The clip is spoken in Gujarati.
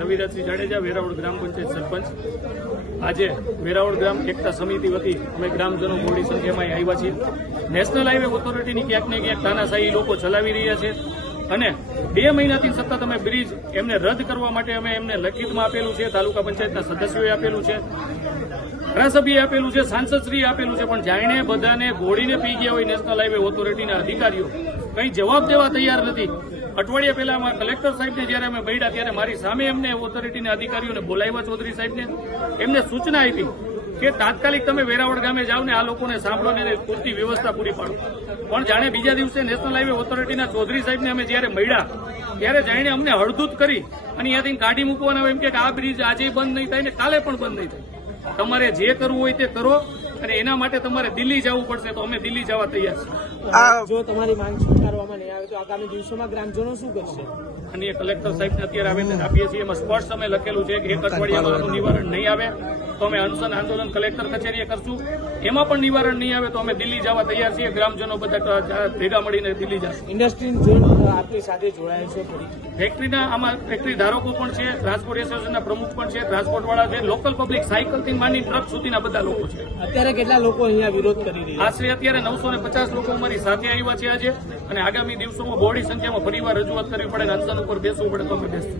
રવિરાજસિંહ જાડેજા, વેરાવળ ગ્રામ પંચાયત સરપંચ। આજે વેરાવળ ગ્રામ એકતા સમિતિ વતી અમે ગ્રામજનો મોટી સંખ્યામાં આવ્યા છીએ। નેશનલ હાઈવે ઓથોરિટીની ક્યાંક ને ક્યાંક તાનાશાહી લોકો ચલાવી રહ્યા છે અને 2 મહિનાથી સતત અમે બ્રિજ એમને રદ કરવા માટે અમે એમને લખિતમાં આપેલું છે, તાલુકા પંચાયતના સદસ્યોએ આપેલું છે, ધારાસભ્યએ આપેલું છે, સાંસદશ્રીએ આપેલું છે, પણ જાણે બધાને ઘોડીને પી ગયા હોય નેશનલ હાઈવે ઓથોરિટીના અધિકારીઓ કંઈ જવાબ દેવા તૈયાર નથી। અઠવાડિયા પહેલા કલેક્ટર સાહેબને જયારે અમે મળ્યા ત્યારે મારી સામે એમને ઓથોરિટીના અધિકારીઓને બોલાવ્યા, ચૌધરી સાહેબને એમને સૂચના આપી કે તાત્કાલિક તમે વેરાવળ ગામે જાઓ ને આ લોકોને સાંભળો ને પૂરતી વ્યવસ્થા પૂરી પાડો। પણ જાણે બીજા દિવસે નેશનલ હાઈવે ઓથોરિટીના ચૌધરી સાહેબને અમે જયારે મળ્યા ત્યારે જાણે અમને હળદૂત કરી અને અહીંયાથી કાઢી મૂકવાના હોય એમ કે આ બ્રિજ આજે બંધ નહીં થાય ને કાલે પણ બંધ નહીં થાય। તમારે જે કરવું હોય તે કરો અને એના માટે તમારે દિલ્હી જવું પડશે તો અમે દિલ્હી જવા તૈયાર છીએ। જો તમારી માંગ સ્વીકારવામાં નહીં આવે તો આગામી દિવસોમાં ગ્રામજનો શું કરશે? અને કલેક્ટર સાહેબને અત્યારે આવેદન આપીએ છીએ। એમાં સ્પષ્ટ અમે લખેલું છે કે 1 અઠવાડિયામાં આનું નિવારણ નહીં આવે તો અમે અનશન આંદોલન કલેક્ટર કચેરીએ કરશું। એમાં પણ નિવારણ નહીં આવે તો અમે દિલ્હી જવા તૈયાર છીએ। ગ્રામજનો બધા ભેગા મળીને દિલ્હી જશે। ઇન્ડસ્ટ્રી ઝોન આપણી સાથે જોડાયેલ છે, ફેક્ટરીના આમાં ફેક્ટરી ધારકો પણ છે, ટ્રાન્સપોર્ટ એસોસિએશનના પ્રમુખ પણ છે, ટ્રાન્સપોર્ટવાળા છે, લોકલ પબ્લિક સાયકલથી માંડી ટ્રક સુધીના બધા લોકો છે। અત્યારે કેટલા લોકો અહીંયા વિરોધ કરી રહ્યા? આશરે અત્યારે 950 લોકો અમારી સાથે આવ્યા છે આજે, અને આગામી દિવસોમાં બહોળી સંખ્યામાં ફરીવાર રજૂઆત કરવી પડે, અનશન ઉપર બેસવું પડે તો અમે બેસશું।